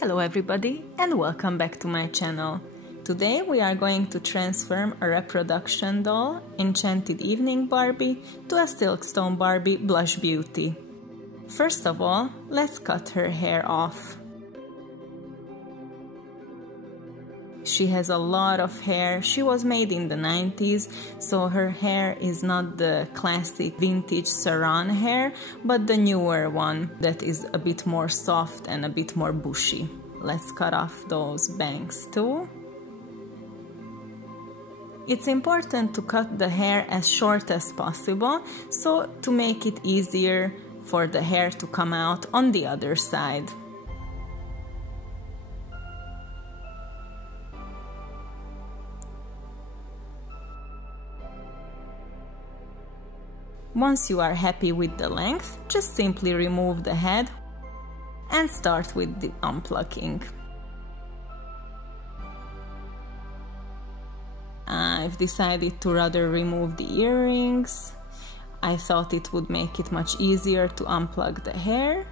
Hello everybody and welcome back to my channel. Today we are going to transform a reproduction doll, Enchanted Evening Barbie, to a Silkstone Barbie Blush Beauty. First of all, let's cut her hair off. She has a lot of hair. She was made in the 90s, so her hair is not the classic vintage saran hair, but the newer one that is a bit more soft and a bit more bushy. Let's cut off those bangs too. It's important to cut the hair as short as possible, so to make it easier for the hair to come out on the other side. Once you are happy with the length, just simply remove the head and start with the unplugging. I've decided to rather remove the earrings. I thought it would make it much easier to unplug the hair.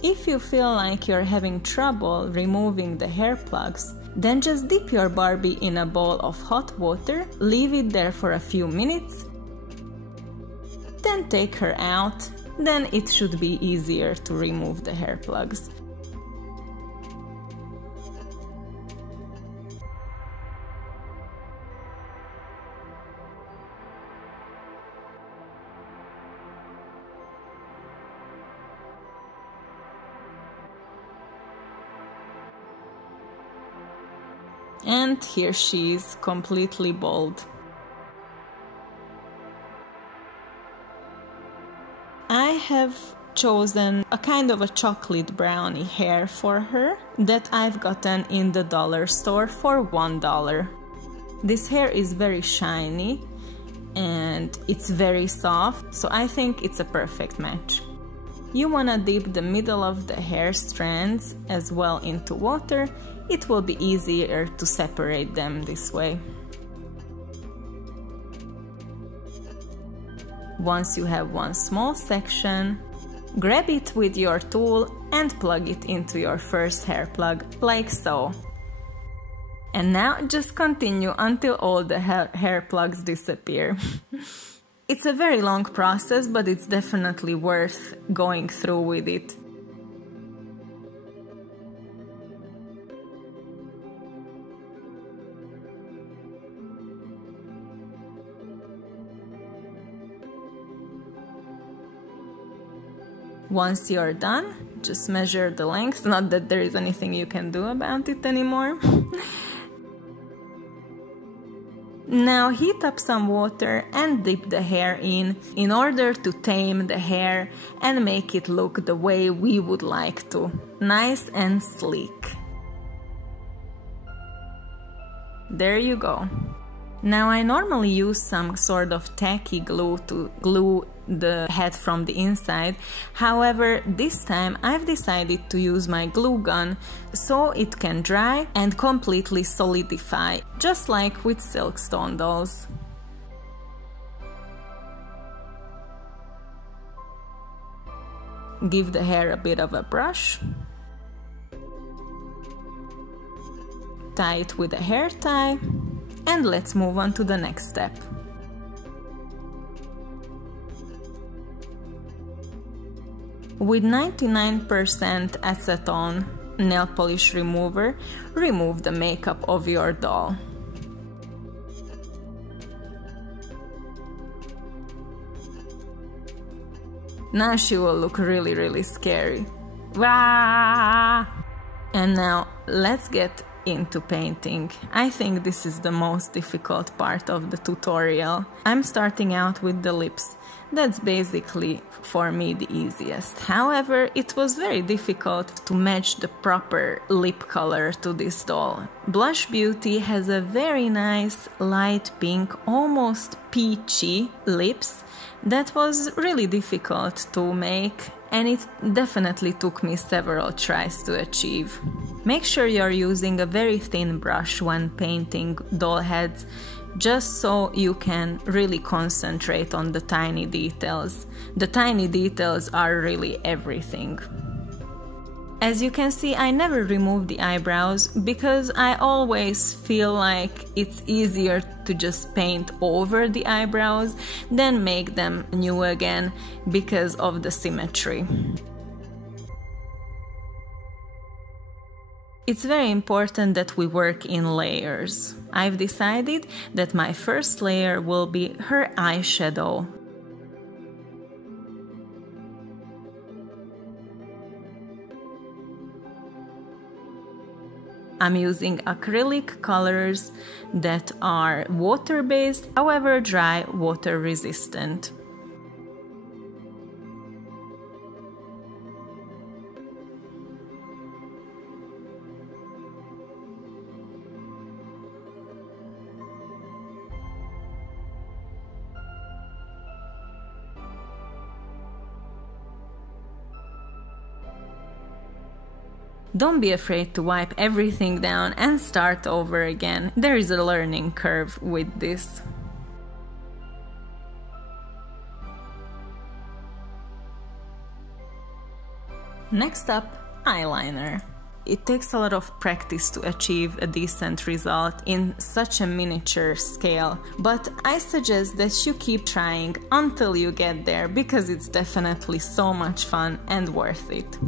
If you feel like you're having trouble removing the hair plugs, then just dip your Barbie in a bowl of hot water, leave it there for a few minutes, then take her out, then it should be easier to remove the hair plugs. And here she is, completely bald. I have chosen a kind of a chocolate brownie hair for her that I've gotten in the dollar store for $1. This hair is very shiny and it's very soft, so I think it's a perfect match. You wanna dip the middle of the hair strands as well into water. It will be easier to separate them this way. Once you have one small section, grab it with your tool and plug it into your first hair plug, like so. And now just continue until all the hair plugs disappear. It's a very long process, but it's definitely worth going through with it. Once you're done, just measure the length, not that there is anything you can do about it anymore. Now heat up some water and dip the hair in order to tame the hair and make it look the way we would like to. Nice and sleek. There you go. Now I normally use some sort of tacky glue to glue the head from the inside. However, this time I've decided to use my glue gun so it can dry and completely solidify, just like with Silkstone dolls. Give the hair a bit of a brush. Tie it with a hair tie. And let's move on to the next step. With 99% acetone nail polish remover, remove the makeup of your doll. Now she will look really scary. Wah! And now let's get into painting. I think this is the most difficult part of the tutorial. I'm starting out with the lips. That's basically for me the easiest. However, it was very difficult to match the proper lip color to this doll. Blush Beauty has a very nice light pink, almost peachy lips that was really difficult to make, and it definitely took me several tries to achieve. Make sure you're using a very thin brush when painting doll heads, just so you can really concentrate on the tiny details. The tiny details are really everything. As you can see, I never remove the eyebrows because I always feel like it's easier to just paint over the eyebrows than make them new again because of the symmetry. It's very important that we work in layers. I've decided that my first layer will be her eyeshadow. I'm using acrylic colors that are water-based, however dry, water-resistant. Don't be afraid to wipe everything down and start over again. There is a learning curve with this. Next up, eyeliner. It takes a lot of practice to achieve a decent result in such a miniature scale, but I suggest that you keep trying until you get there because it's definitely so much fun and worth it.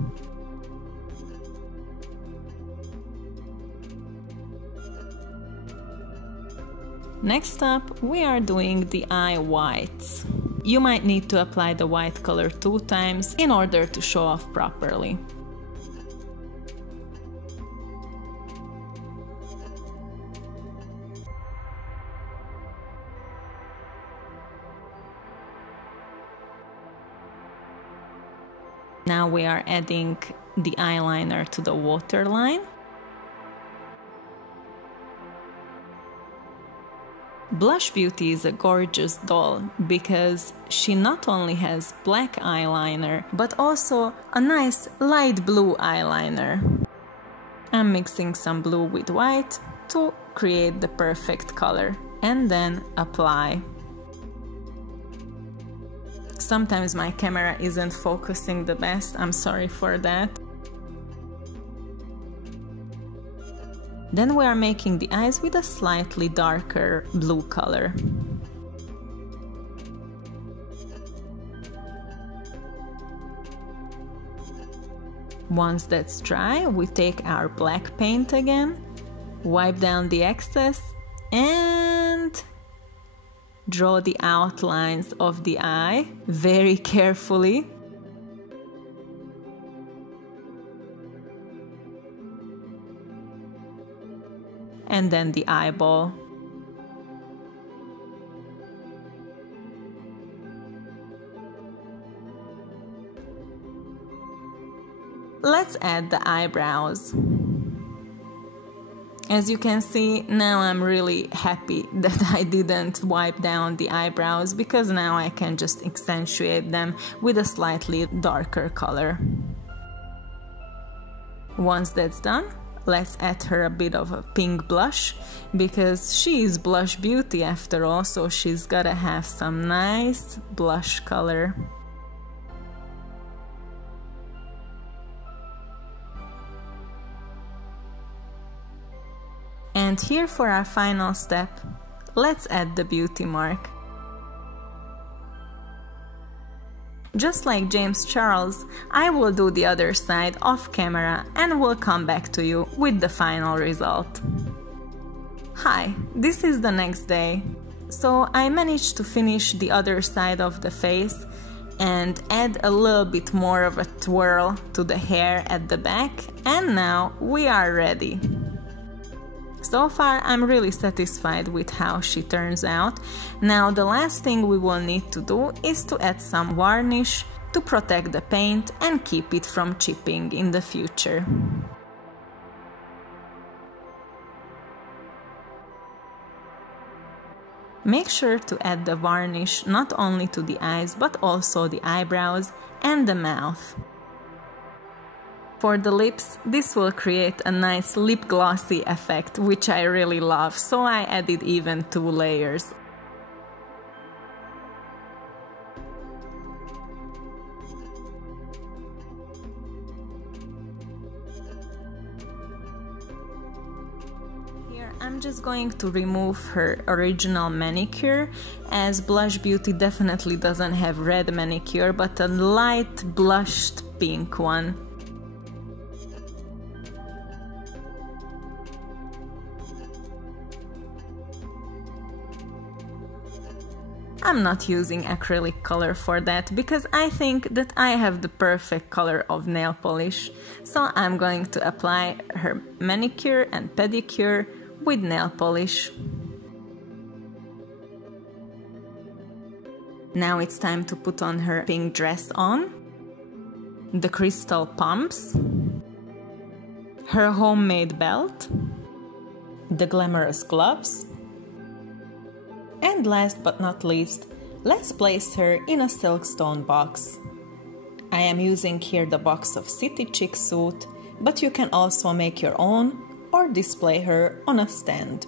Next up, we are doing the eye whites. You might need to apply the white color 2 times in order to show off properly. Now we are adding the eyeliner to the waterline. Blush Beauty is a gorgeous doll because she not only has black eyeliner but also a nice light blue eyeliner. I'm mixing some blue with white to create the perfect color and then apply. Sometimes my camera isn't focusing the best, I'm sorry for that. Then we are making the eyes with a slightly darker blue color. Once that's dry, we take our black paint again, wipe down the excess and draw the outlines of the eye very carefully. And then the eyeball. Let's add the eyebrows. As you can see, now I'm really happy that I didn't wipe down the eyebrows because now I can just accentuate them with a slightly darker color. Once that's done, let's add her a bit of a pink blush because she is Blush Beauty after all, so she's gotta have some nice blush color. And here for our final step, let's add the beauty mark. Just like James Charles, I will do the other side off camera and will come back to you with the final result. Hi, this is the next day. So I managed to finish the other side of the face and add a little bit more of a twirl to the hair at the back, and now we are ready. So far, I'm really satisfied with how she turns out. Now the last thing we will need to do is to add some varnish to protect the paint and keep it from chipping in the future. Make sure to add the varnish not only to the eyes but also the eyebrows and the mouth. For the lips, this will create a nice lip glossy effect, which I really love, so I added even 2 layers. Here I'm just going to remove her original manicure, as Blush Beauty definitely doesn't have red manicure, but a light blushed pink one. I'm not using acrylic color for that because I think that I have the perfect color of nail polish. So I'm going to apply her manicure and pedicure with nail polish. Now it's time to put on her pink dress on, the crystal pumps, her homemade belt, the glamorous gloves, and last but not least, let's place her in a Silkstone box. I am using here the box of City Chic suit, but you can also make your own or display her on a stand.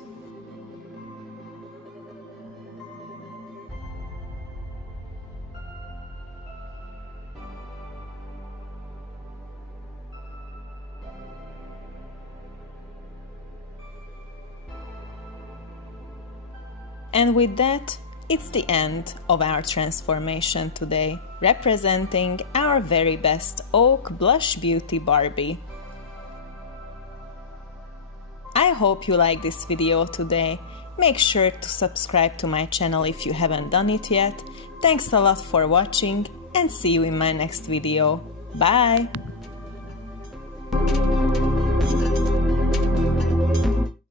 And with that, it's the end of our transformation today, representing our very best OOAK Blush Beauty Barbie. I hope you like this video today. Make sure to subscribe to my channel if you haven't done it yet. Thanks a lot for watching and see you in my next video. Bye!